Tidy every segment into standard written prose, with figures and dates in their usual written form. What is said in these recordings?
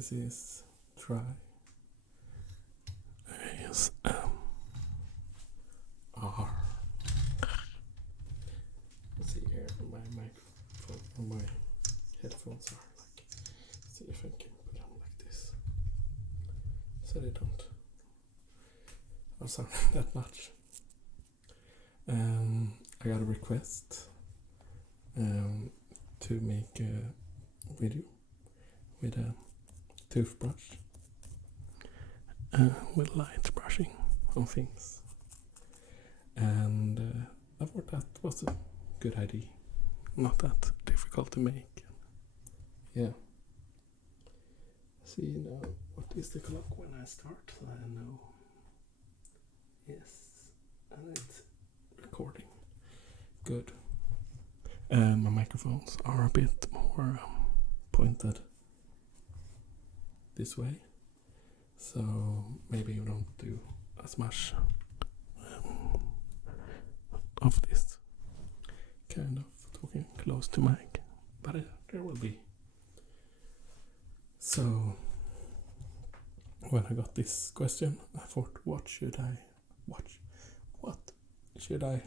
This is try ASMR. Let's see here, my microphone or my headphones are like. See if I can put them like this, so they don't sound that much. I got a request to make a video with a toothbrush with light brushing on things, and I thought that was a good idea, not that difficult to make. Yeah. See now, what is the clock when I start, so I know. Yes, and it's recording. Good. My microphones are a bit more pointed this way, so maybe you don't do as much of this kind of talking close to mic, but there will be. So when I got this question, I thought, what should I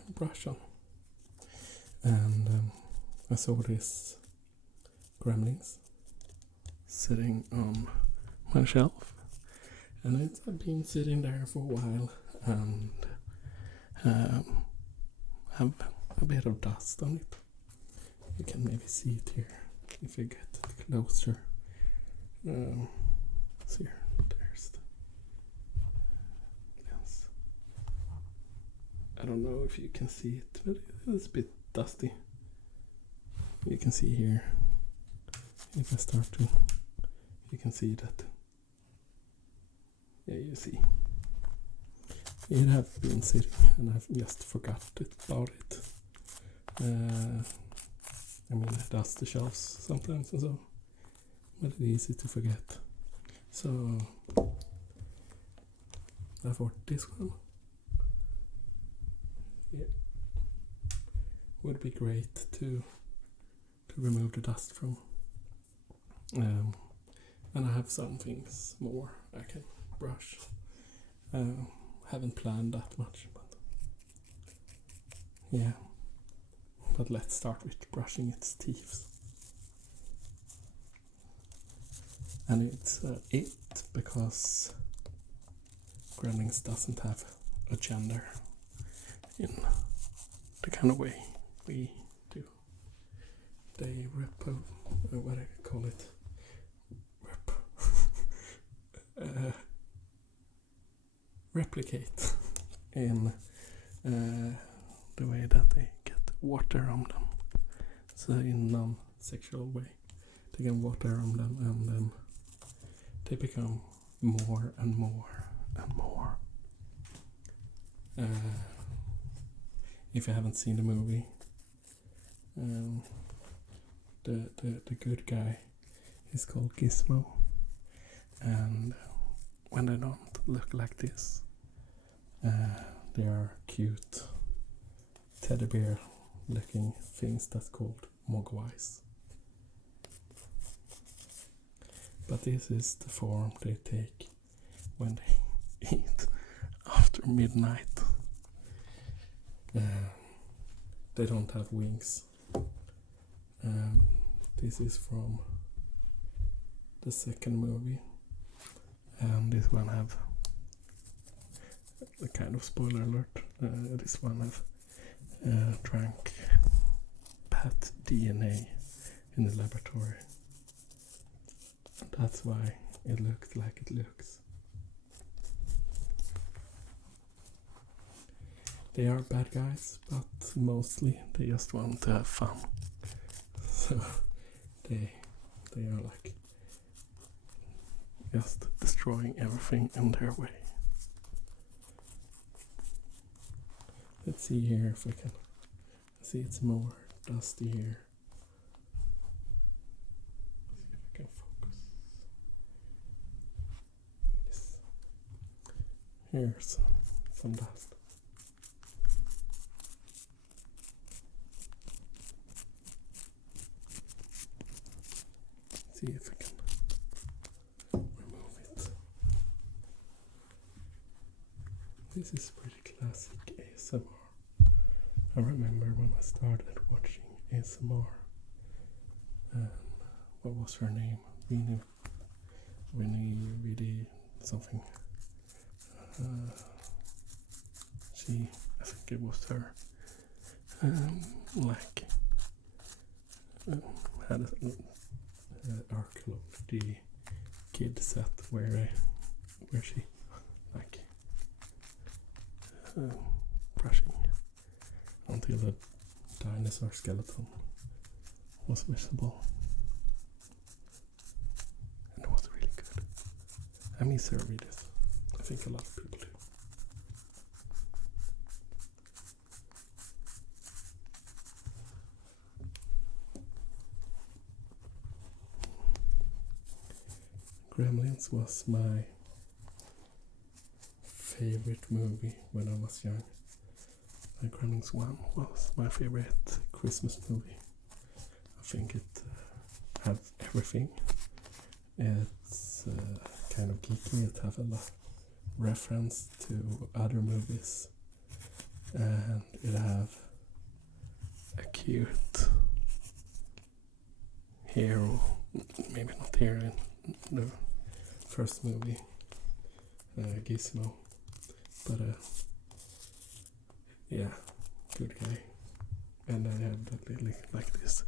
brush on? And I saw this Gremlins sitting on my shelf, and it's been sitting there for a while and have a bit of dust on it. You can maybe see it here if you get closer. See here, there's the lens. I don't know if you can see it, but it's a bit dusty. You can see here, if I start to, you can see that. Yeah, you see. It have been sitting and I've just forgot about it. I mean, I dust the shelves sometimes and so, but it's easy to forget. So I thought this one, yeah, would be great to remove the dust from. And I have some things more I can brush. Haven't planned that much, but yeah. But let's start with brushing its teeth. And it's it because Gremlins doesn't have a gender in the kind of way we do. They what do I call it? Replicate in the way that they get water on them. So in non-sexual way, they get water on them, and then they become more and more and more. If you haven't seen the movie, the good guy is called Gizmo, and when they don't look like this, they are cute teddy bear looking things that's called mogwais. But this is the form they take when they eat after midnight. They don't have wings. This is from the second movie, and this one have a kind of spoiler alert. This one have drank bat DNA in the laboratory. That's why it looks like it looks. They are bad guys, but mostly they just want to have fun. So they are like just destroying everything in their way. Let's see here if I can see it's more dusty here. See if I can focus. Yes. Here's some dust. See if I can This is pretty classic ASMR. I remember when I started watching ASMR. What was her name? Really something. I think it was her. Had an archaeology kid set where she brushing until the dinosaur skeleton was visible. And it was really good. I miss her videos. I think a lot of people do. Gremlins was my favorite movie when I was young. Gremlins 1 was my favorite Christmas movie. I think it has everything. It's kind of geeky. It has a lot of reference to other movies. And it has a cute hero. Maybe not hero in the first movie. Gizmo. But yeah, good guy. And I have like this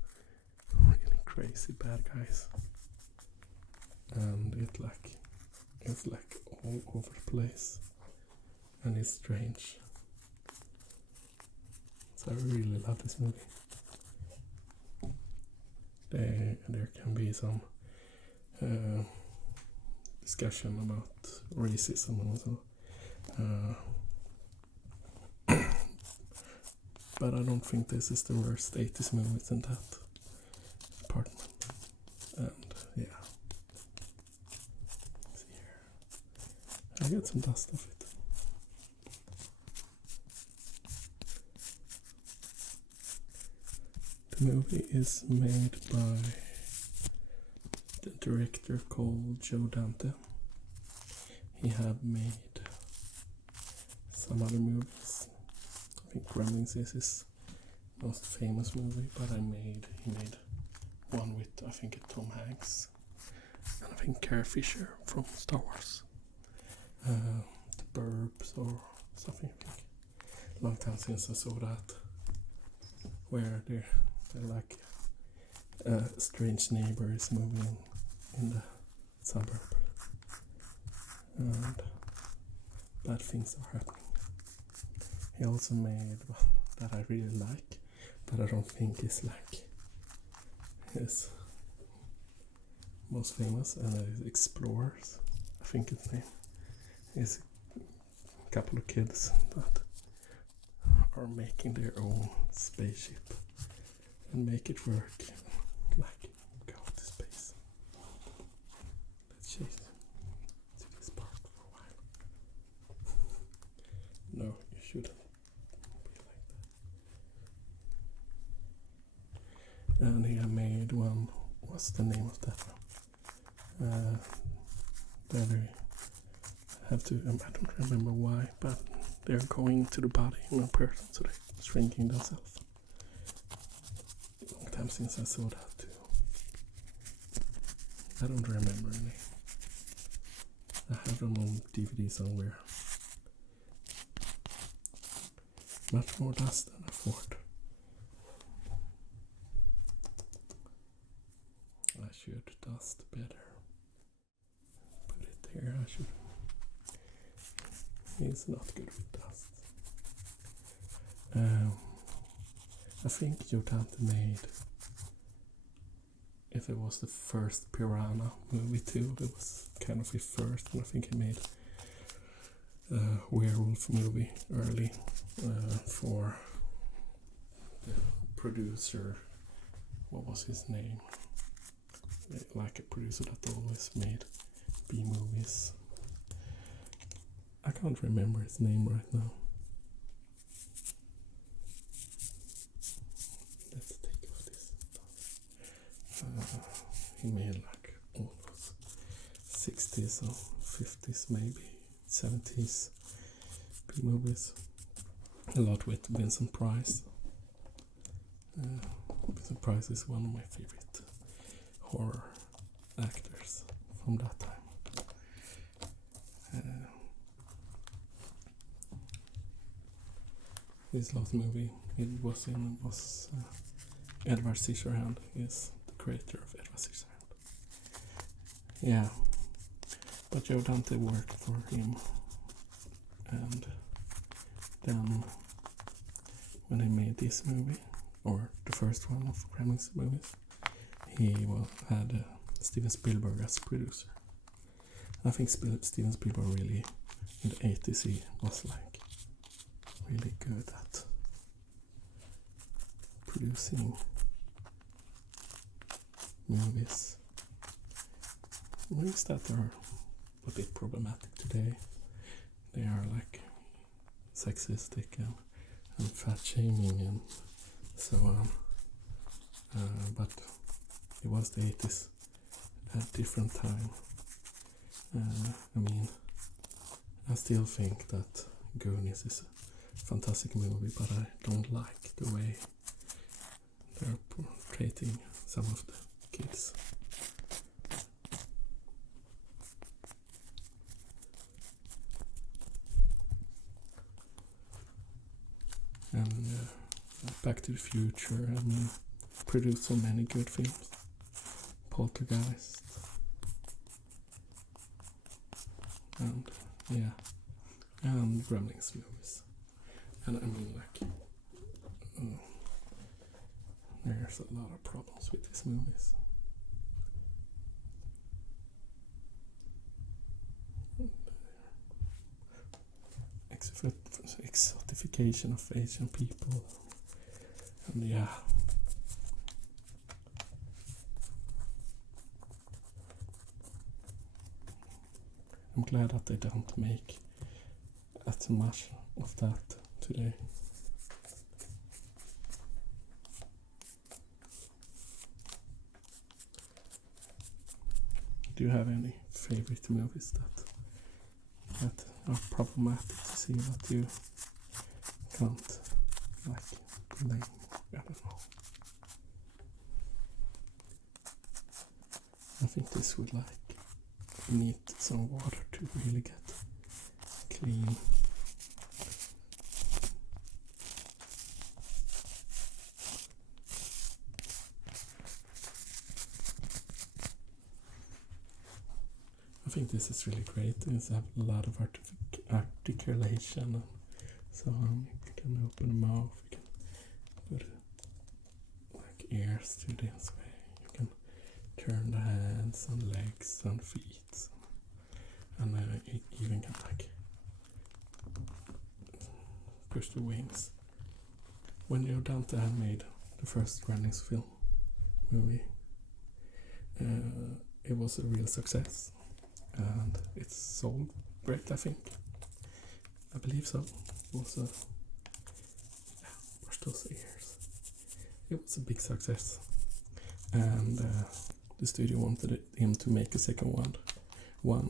really crazy bad guys. And it's like all over the place. And it's strange. So I really love this movie. There can be some discussion about racism also. But I don't think this is the worst 80s movies in that department. And yeah. See here. I got some dust off it. The movie is made by the director called Joe Dante. He have made some other movies. I think Gremlins is his most famous movie, but he made one with, I think, Tom Hanks and I think Carrie Fisher from Star Wars. The Burbs or something. I think. Long time since I saw that, where they're like a strange neighbor is moving in the suburb and bad things are happening. He also made one that I really like, but I don't think is like his most famous, and it is Explorers. I think its name is a couple of kids that are making their own spaceship and make it work, like go to space. Let's chase to this part for a while. No, you shouldn't be like that. And he made one. What's the name of that one? That they have to. I don't remember why, but they're going to the body in a person, so they're shrinking themselves. Long time since I saw that too. I don't remember the name. I have them on DVD somewhere. Much more dust than I thought. I should dust better. Put it there. I should. He's not good with dust. I think Joe Dante made, if it was the first Piranha movie too, it was kind of his first, and I think he made a werewolf movie early for the producer. What was his name? Like a producer that always made B movies. I can't remember his name right now. Let's take off this stuff. He made like almost 60s or 50s, maybe 70s B good movies. A lot with Vincent Price. Vincent Price is one of my favorite horror actors from that time. This last movie it was in was Edward Scissorhand. Is the creator of Edward Scissorhand. Yeah, but Joe Dante worked for him, and then when he made this movie, or the first one of Gremlins movies, he had Steven Spielberg as producer. I think Steven Spielberg really, in the 80s, he was like really good at producing movies that are a bit problematic today. They are like sexistic and fat shaming and so on. But it was the 80s, a different time. I mean, I still think that Goonies is a fantastic movie, but I don't like the way they're portraying some of the kids. And Back to the Future and produced so many good films. Poltergeist. And and Gremlins movies. And I mean, like, there's a lot of problems with these movies. Exotification of Asian people. And yeah. I'm glad that they don't make as much of that today. Do you have any favorite movies that are problematic to see that you can't like blame? I don't know. I think this would like need some water to really get clean. I think this is really great. It's have a lot of articulation and so on. You can open the mouth, you can put like ears to this way. You can turn the hands and legs and feet, and you even can like push the wings. When Joe Dante had made the first Gremlins film movie, it was a real success. And it's sold great, I think. I believe so. It was brush those ears. It was a big success. And the studio wanted him to make a second one.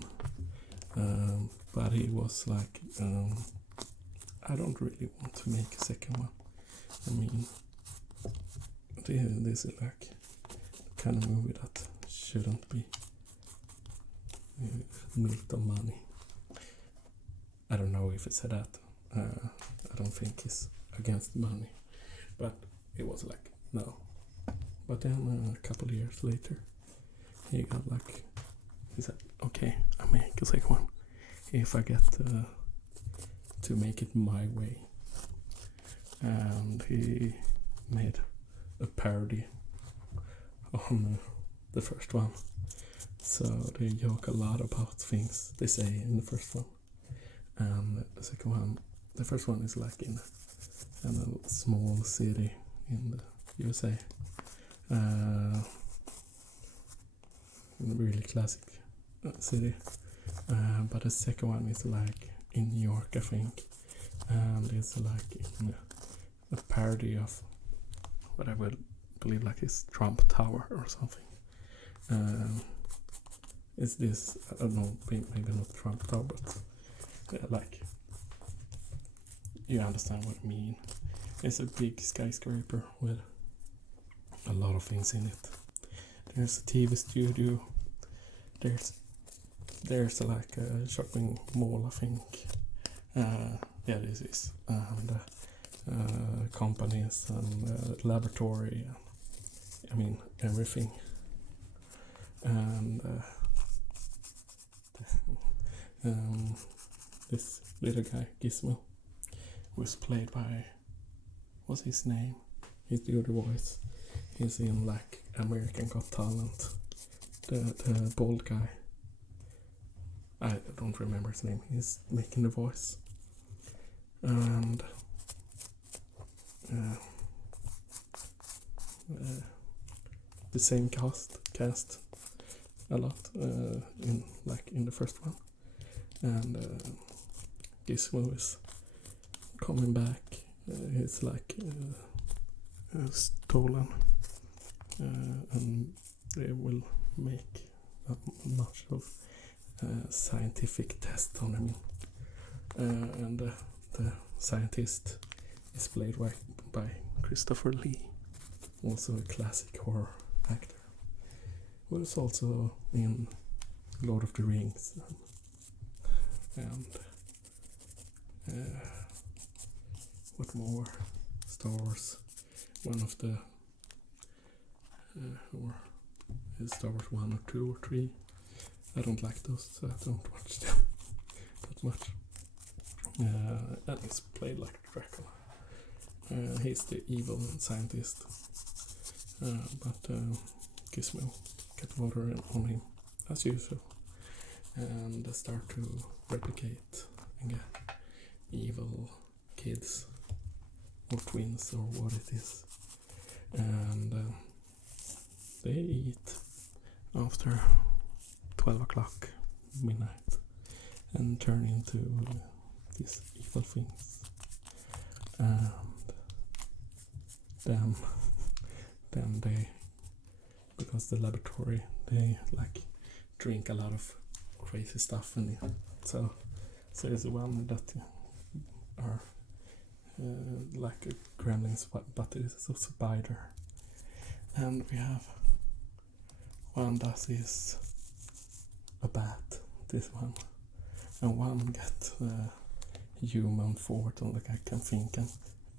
But he was like, I don't really want to make a second one. I mean, this is like the kind of movie that shouldn't be milked on money. I don't know if he said that. I don't think he's against money, but it was like no. But then a couple of years later, he said, "Okay, I make a second one if I get to make it my way." And he made a parody on the first one. So they joke a lot about things they say in the first one. And the second one, the first one is like in a small city in the USA. In a really classic city. But the second one is like in New York, I think. And it's like in a parody of what I would believe like is Trump Tower or something. Is this, I don't know, maybe not Trump Tower, but like you understand what I mean. It's a big skyscraper with a lot of things in it. There's a TV studio. There's like a shopping mall, I think. Yeah, this is, and companies and laboratory. I mean everything. And this little guy Gizmo was played by, what's his name? He's the other voice. He's in like American Got Talent. The bald guy. I don't remember his name. He's making the voice. And the same cast a lot in the first one. And Gizmo is coming back. It's like stolen, and they will make much of scientific test on him, and the scientist is played by Christopher Lee, also a classic horror actor, who is also in Lord of the Rings and what more? Star Wars. One of the or Star Wars 1 or 2 or 3. I don't like those, so I don't watch them that much. And he's played like Dracula. He's the evil scientist, but Gizmo get water on him as usual, and start to replicate and get evil kids or twins or what it is, and they eat after 12 o'clock midnight and turn into these evil things, and then they, because the laboratory, they like drink a lot of crazy stuff in it, so there's one that are like a gremlins, but it is a spider, and we have one that is a bat, this one, and one get human forward, and like I can think, and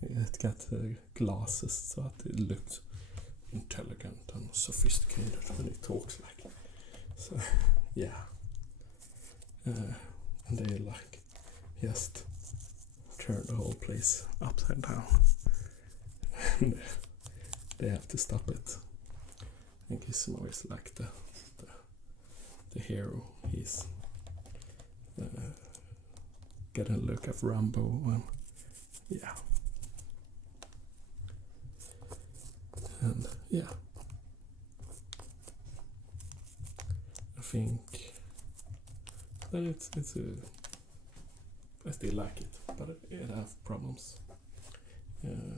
it got glasses so that it looks intelligent and sophisticated when it talks like, so yeah, and they like just turn the whole place upside down, and they have to stop it. And Gizmo is like the hero. He's getting a look at Rambo, and yeah, and yeah, I think that it's I still like it, but it has problems.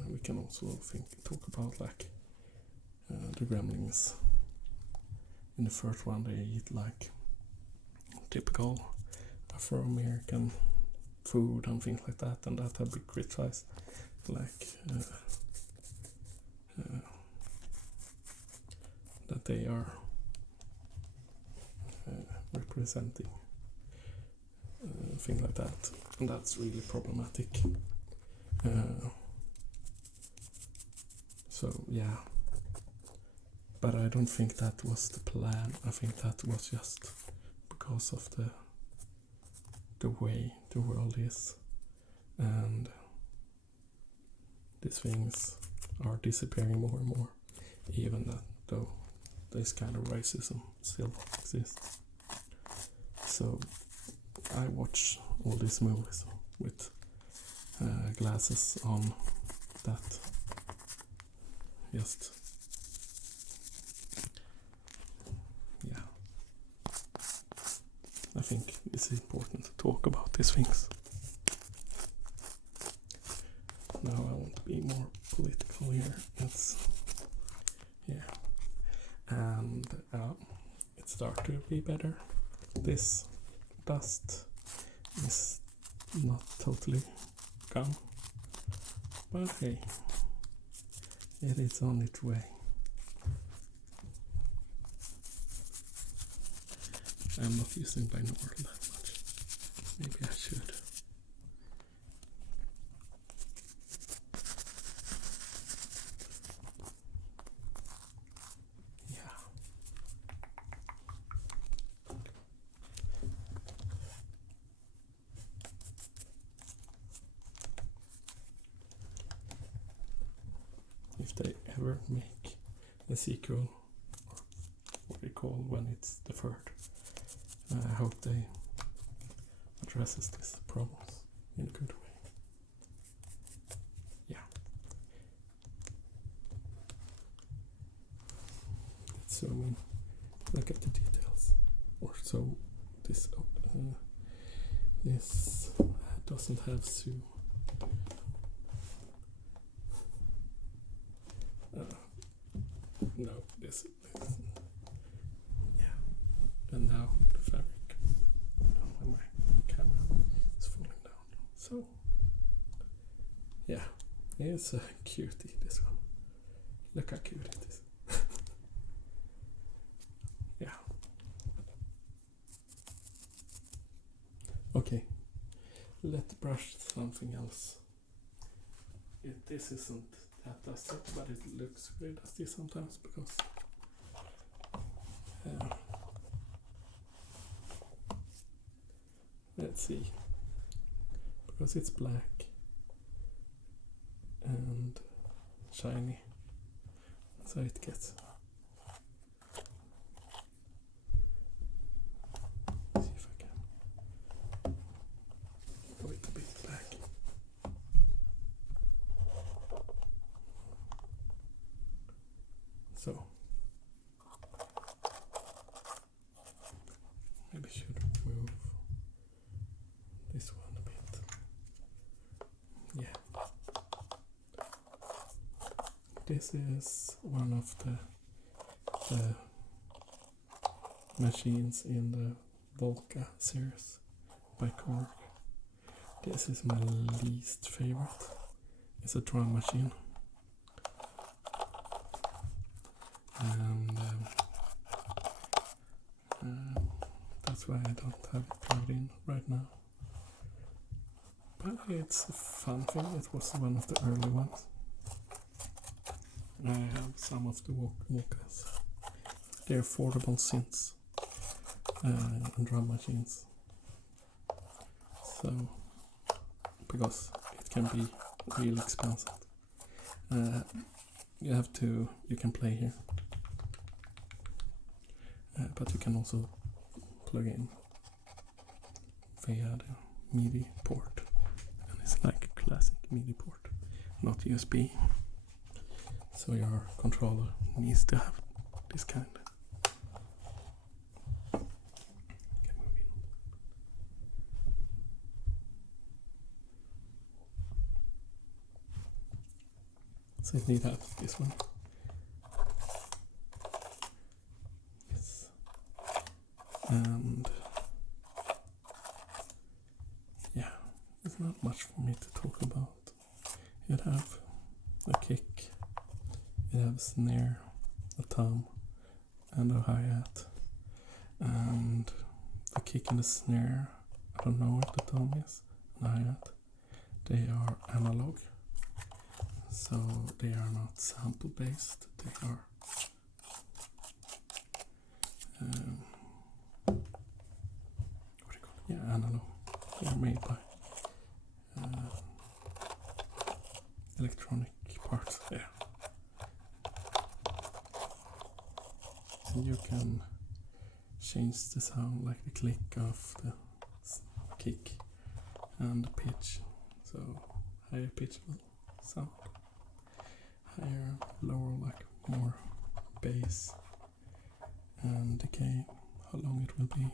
We can also talk about like the gremlins. In the first one, they eat like typical Afro-American food and things like that, and that have been criticized, like that they are representing things like that, and that's really problematic. So yeah, but I don't think that was the plan. I think that was just because of the way the world is, and these things are disappearing more and more, even that though this kind of racism still exists. So I watch all these movies with glasses on that just, yeah, I think it's important to talk about these things. Now I want to be more political here. Yeah, and it started to be better. This dust is not totally gone. But hey, it is on its way. I'm not using binaural that much. Maybe I should. Yeah. If they ever make a sequel, or what they call when it's deferred, I hope they addresses these problems in a good way. Yeah. Let's zoom in. Look at the details. Or so this this doesn't have zoom. No, this. Yeah. And now the fabric on my camera is falling down. So, yeah, it's a cutie, this one. Look how cute it is. Yeah. Okay, let's brush something else. This isn't that dusty, but it looks very dusty sometimes because let's see, because it's black and shiny, so it gets. Let's see if I can go it a bit black. So maybe should move this one a bit. Yeah. This is one of the machines in the Volca series by Korg. This is my least favorite. It's a drum machine. And that's why I don't have it plugged in right now. But it's a fun thing. It was one of the early ones. I have some of the Volcas. They're affordable synths and drum machines. So, because it can be really expensive. You can play here. But you can also plug in via the MIDI port, and it's like a classic MIDI port, not USB. So your controller needs to have this kind. Can move in. So it needs to have this one. And yeah, there's not much for me to talk about. It have a kick, it have a snare, a tom, and a hi-hat. And the kick and the snare, I don't know what the tom is, and the hi-hat, they are analog. So they are not sample based, they are analog. They are made by electronic parts. Yeah. And you can change the sound, like the click of the kick and the pitch. So higher pitch will sound higher, lower, like more bass, and decay, how long it will be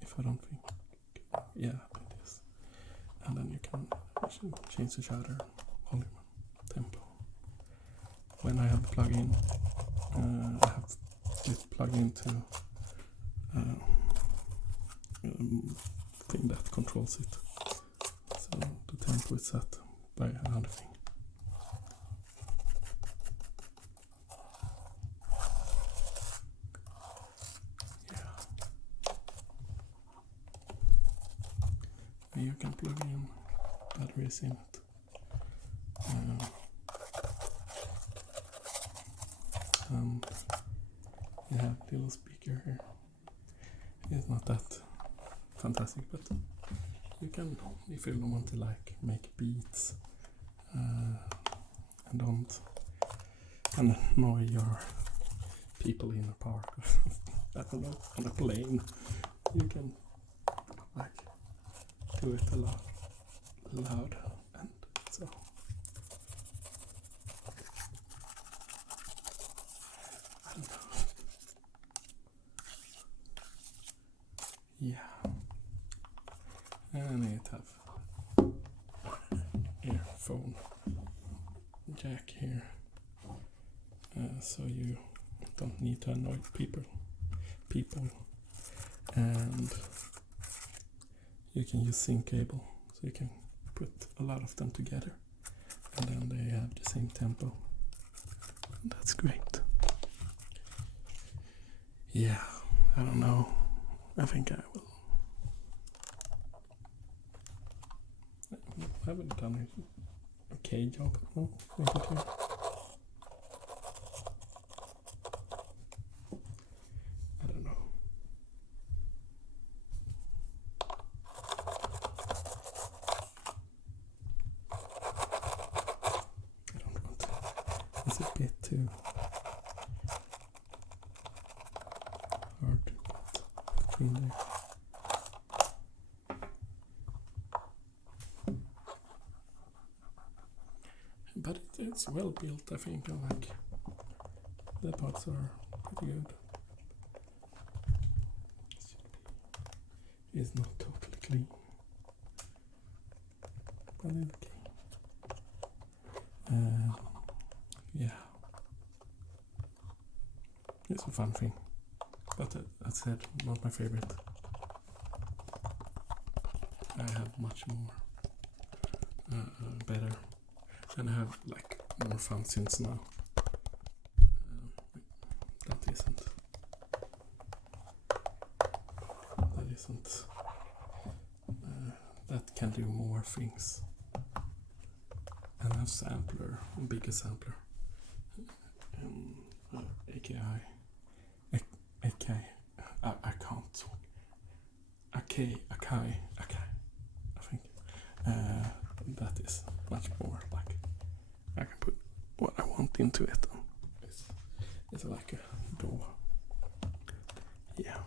if I don't think. Yeah, it is. And then you can change the shutter, volume, tempo. When I have the plug-in, I have this plug-in to thing that controls it. So the tempo is set by another thing. plug-in batteries in it. And you have a little speaker here. It's not that fantastic, but you can, if you want to like make beats and don't annoy your people in a park or I don't know, on a plane, you can like do it a lot loud, and so I don't know. Yeah, and it have earphone jack here, so you don't need to annoy people, and you can use sync cable, so you can put a lot of them together, and then they have the same tempo. That's great. Yeah, I don't know. I think I will. I haven't done an okay job. No, okay. I don't know. I don't want to. It's a bit too hard to put between there. But it's well built, I think. I like the parts are pretty good. It's not totally clean, but it's okay. Yeah, it's a fun thing, but that said, not my favorite. I have much more better. And I have like more functions now. That isn't. That can do more things. And I have sampler, bigger sampler. AKI. I can't talk. Akai, I think. That is much more like I can put what I want into it. It's like a door. Yeah.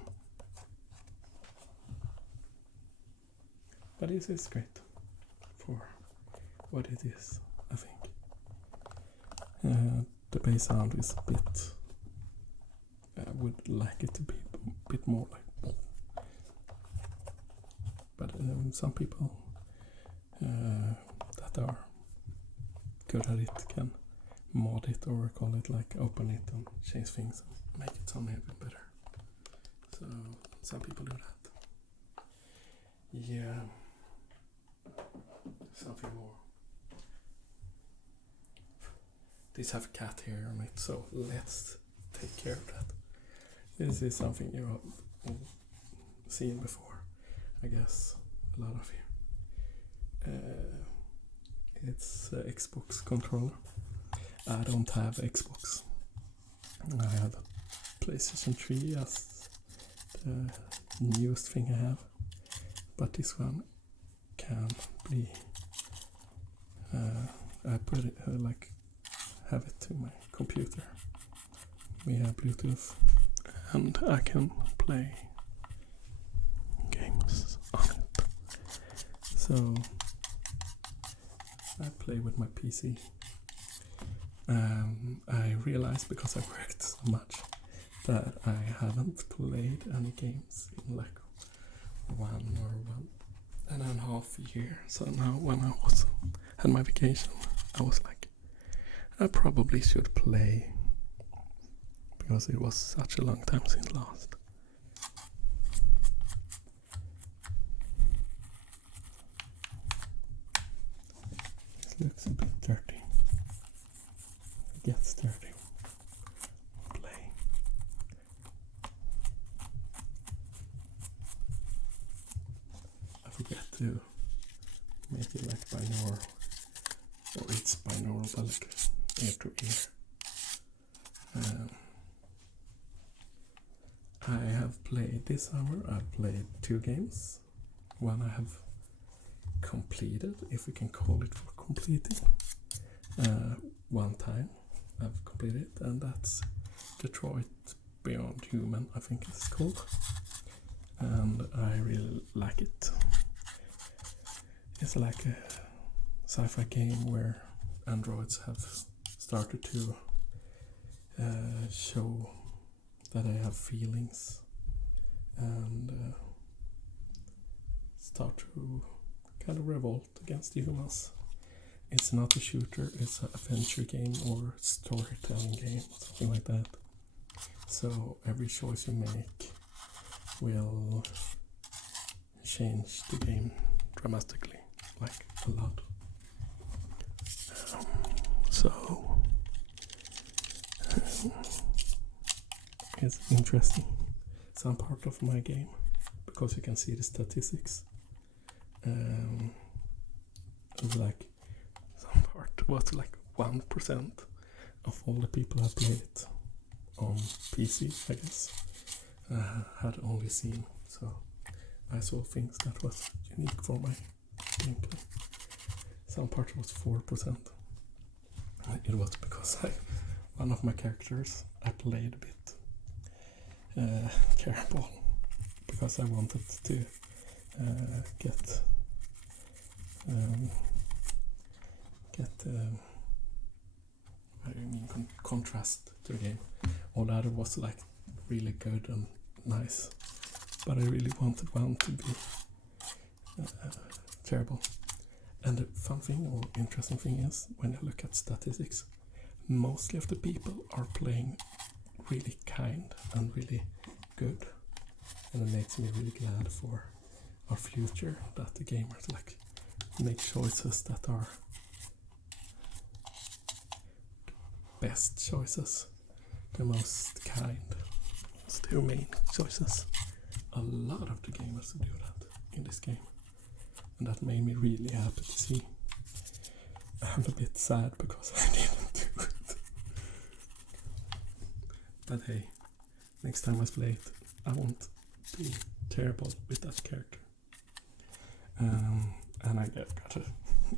But this is great for what it is, I think. The bass sound is a bit. I would like it to be a bit more like. But some people that are good at it can mod it or call it like open it and change things and make it sound even better. So some people do that. Yeah. Something more. These have a cat here on it, so let's take care of that. This is something you have seen before, I guess, a lot of you. It's Xbox controller. I don't have Xbox. I have a PlayStation 3 as the newest thing I have, but this one can be. I put it like have it to my computer. We have Bluetooth, and I can play games on it. So I play with my PC. I realized because I worked so much that I haven't played any games in like 1.5 years. So now when I had my vacation, I was like, I probably should play because it was such a long time since last. It looks a bit dirty. It gets dirty. Play. I forget to it's binaural, but like ear to ear. I have played this summer. I've played 2 games. One I have completed, if we can call it for completing. One time I've completed it, and that's Detroit Beyond Human, I think it's called. And I really like it. It's like a sci-fi game where androids have started to show that they have feelings and start to kind of revolt against humans. It's not a shooter, it's an adventure game or storytelling game, something like that. So every choice you make will change the game dramatically, like a lot. So it's interesting. Some part of my game, because you can see the statistics. Like some part was like 1% of all the people who played it on PC, I guess, had only seen. So I saw things that was unique for my gameplay. Some part was 4%. It was because one of my characters I played a bit careful, because I wanted to get contrast to the game. All the other was like really good and nice, but I really wanted one to be terrible. And the fun thing or interesting thing is, when you look at statistics, mostly of the people are playing really kind and really good, and it makes me really glad for our future, that the gamers like make choices that are the best choices, the most kind. It's their main choices. A lot of the gamers do that in this game, and that made me really happy to see. I'm a bit sad because I didn't do it. But hey, next time I play it, I won't be terrible with that character. And I got a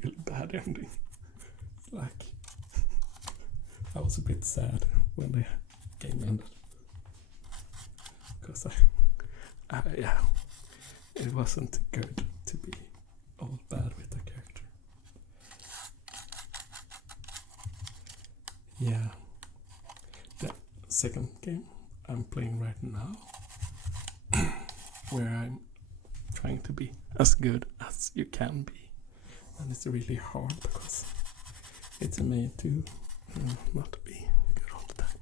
really bad ending. Like, I was a bit sad when the game ended, because yeah, it wasn't good to be all bad with the character. Yeah, the second game I'm playing right now, where I'm trying to be as good as you can be, and it's really hard because it's made to not be good all the time,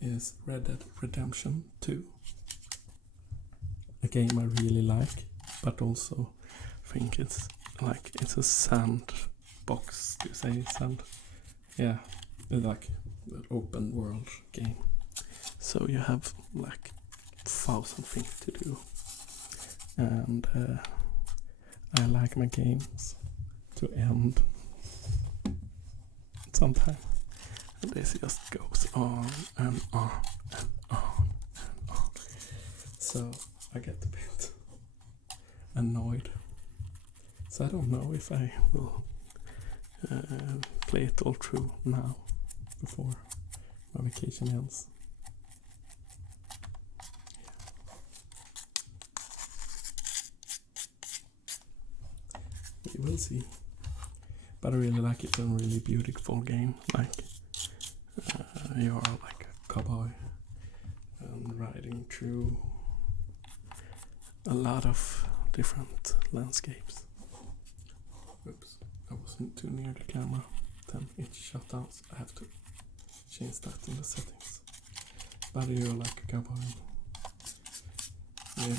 is Red Dead Redemption 2. A game I really like, but also think it's a sandbox, do you say sand? Yeah, it's like an open world game. So you have like 1,000 things to do. And I like my games to end sometime. And this just goes on and on and on and on. So I get a bit annoyed. So I don't know if I will play it all through now before my vacation ends. We will see. But I really like it. It's a really beautiful game. Like you are like a cowboy and riding through a lot of different landscapes. Oops, I wasn't too near the camera. Then it shut down. So I have to change that in the settings. But you're like a cowboy.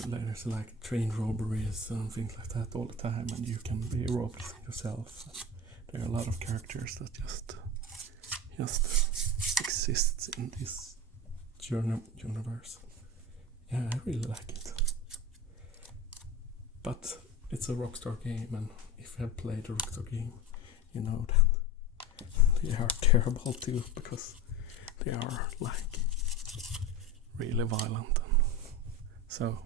There's like train robberies and things like that all the time, and you can be robbed yourself. There are a lot of characters that just exists in this universe. Yeah, I really like it. But it's a Rockstar game, and if you have played a Rockstar game, you know that they are terrible too, because they are like really violent. So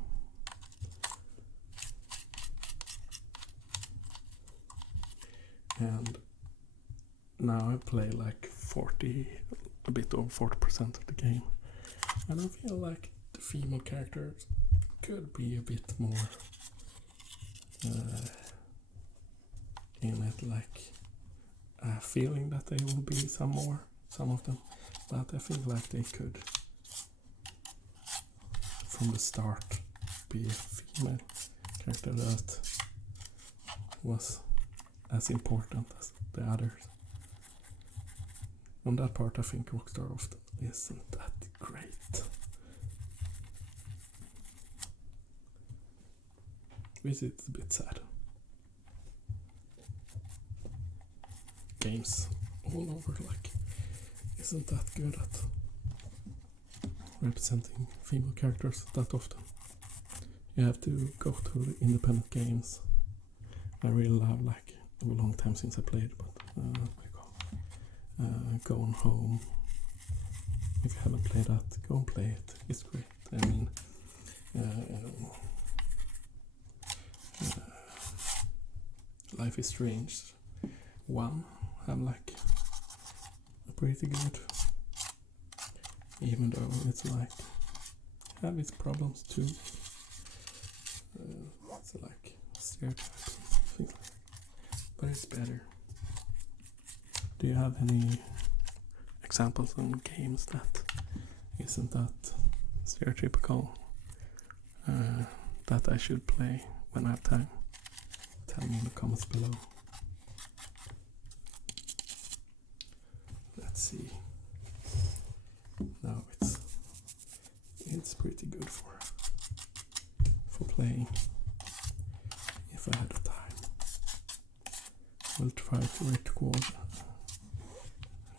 and now I play like a bit over 40% of the game, and I feel like the female characters could be a bit more in it, like feeling that they will be some of them, but I feel like they could from the start be a female character that was as important as the others. On that part I think Rockstar often isn't that great. Which is a bit sad. Games all over like isn't that good at representing female characters that often. You have to go to the independent games. I really love, like, a long time since I played, but Going Home. If you haven't played that, go and play it. It's great. I mean, Life is Strange 1 have like a pretty good, even though it's like have its problems too. It's like stereotypes and things like that. But it's better. Do you have any examples on games that isn't that stereotypical that I should play when I have time? Tell me in the comments below. Let's see. No, it's pretty good for playing if I had the time. We'll try to record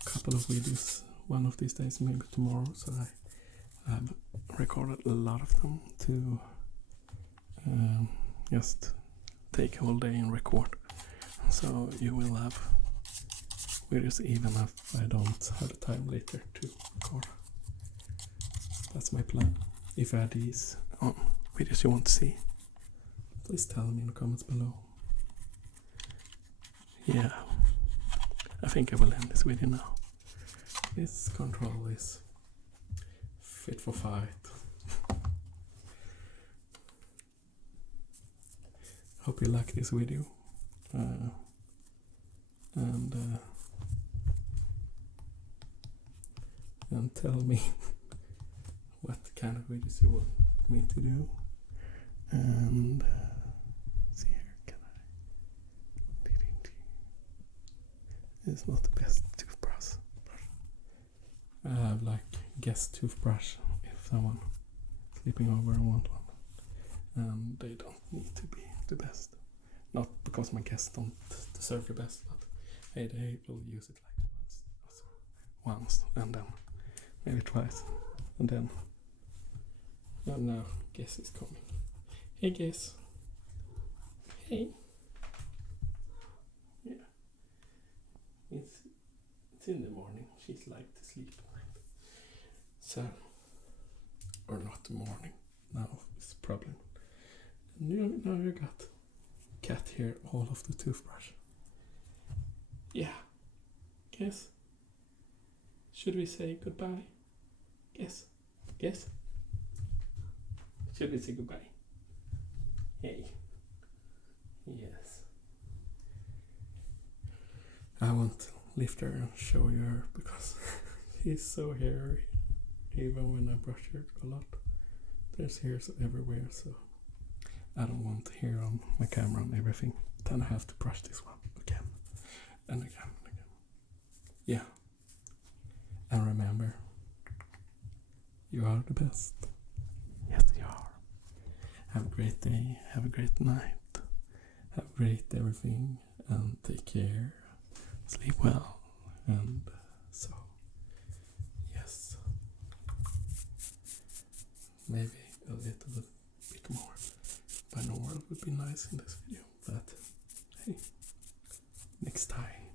a couple of videos one of these days, maybe tomorrow, so I have recorded a lot of them to just take a whole day and record. So you will have videos even if I don't have the time later to record. That's my plan. If you have these videos you want to see, please tell me in the comments below. Yeah, I think I will end this video now. This control is fit for fight. Hope you like this video, and tell me what kind of videos you want me to do. And see here, can I? It's not the best toothbrush. I have like guest toothbrush if someone sleeping over and want one, and they don't need to be the best. Not because my guests don't deserve the best, but hey, they will use it like once, and then maybe twice, and then. And now Guess is coming. Hey Guess. Hey. Yeah. It's in the morning. She's like to sleep. So, or not the morning. Now it's a problem. Now you got cat here all of the toothbrush. Yeah. Guess. Should we say goodbye? Guess. Guess. Should we say goodbye? Hey. Yes. I want to lift her and show you her because she's so hairy. Even when I brush her a lot, there's hairs everywhere, so I don't want hair on my camera and everything. Then I have to brush this one again and again and again. Yeah. And remember, you are the best. Yes, you are. Have a great day, have a great night, have a great everything, and take care. Sleep well, and so, yes. Maybe a little bit more binaural would be nice in this video, but hey, next time.